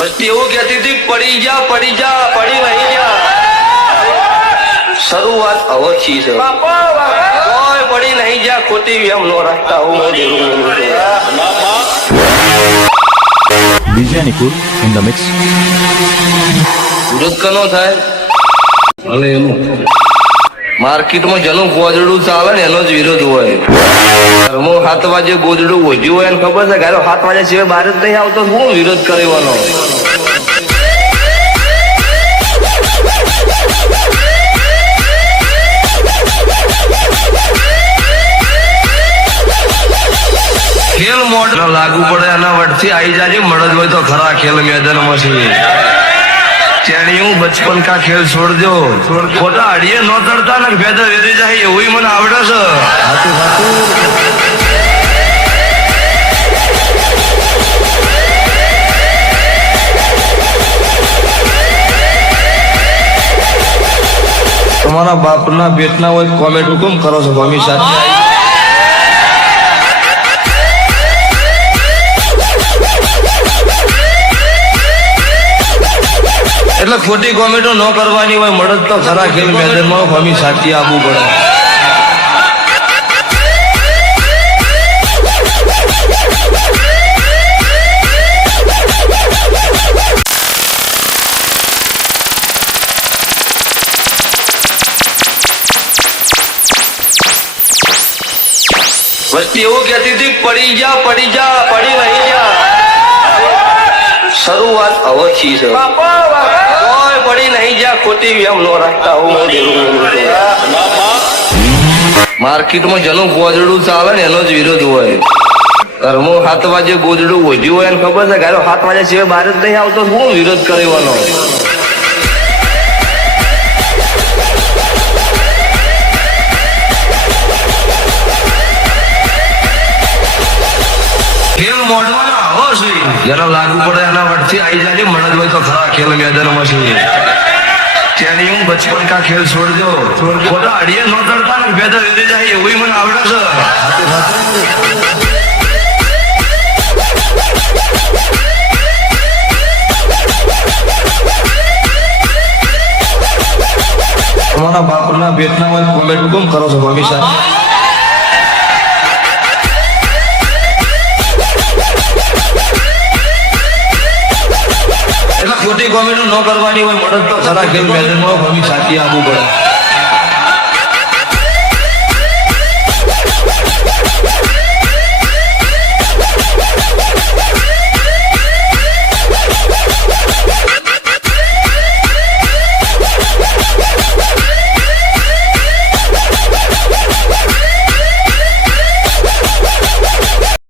પછી એવું કહેતી હતી પડી જા પડી નહીં જા શરૂઆત અવથી છે કોઈ પડી નહીં જા ખોટી એમ નો રાખતા હું DJ Nikur in the mix. વિરોધ કનો થાય અને એનું માર્કેટમાં જેનું ગોદડું ચાલે ને એનો જ વિરોધ હોય. ઘરમાં 7 વાગે ગોદડું ઓઢ્યું હોય ને ખબર છે ગારો 7 વાગ્યા સિવાય બહાર જ નહીં આવતો હું વિરોધ કરવાનો. ખેલ મોડલ લાગુ પડે એના વટથી આવી જાય મળદ હોય તો ખરા ખેલ મેદાનમાં છે. बचपन का खेल छोड़ दो खोटा अड़िए न चढ़ता न भेद वेरी जाए એવું મને આવડે છે. તમારા બાપના બેટના હોય કોમેન્ટ હુકમ કરો છો મમ્મી સાથે એટલે ખોટી કોમેન્ટો ન કરવાની હોય મળદ તો ખરા ખેલ મેદાનમાં ભમી સાથી આપવું પડે. વસ્તી એવું કહેતી હતી પડી જા પડી નહીં જા શરૂઆત અવથી છે કોઈ પડી નહીં જા ખોટી એમ નો રાખતા હું માર્કેટમાં જેનું ગોદડું ચાલે ને એનો જ વિરોધ હોય. ઘરમાં 7 વાગે ગોદડું ઓઢ્યું હોય ને ખબર છે ગારો 7 વાગ્યા સિવાય બહાર જ નહીં આવતો હું વિરોધ કરવાનો. ખેલ મોડવાનો આવો છે જેનો લાગુ પડે એના વટથી આવી જાય મળદ હોય તો ખરા ખેલ મેદાનમાં છે. હું બચપન કા ખેલ છોડ દો ખોટા અડીએ ન ચડતા ને ભેદ વેરી જાય એવું મને આવડે છે. તમારા બાપના બેટના હોય કોમેન્ટ હુકમ કરો છો મમ્મી સાથે એટલે ખોટી કોમેન્ટો ન કરવાની હોય મળદ તો ખરા ખેલ મેદાનમાં ભમી સાથી આપવું પડે.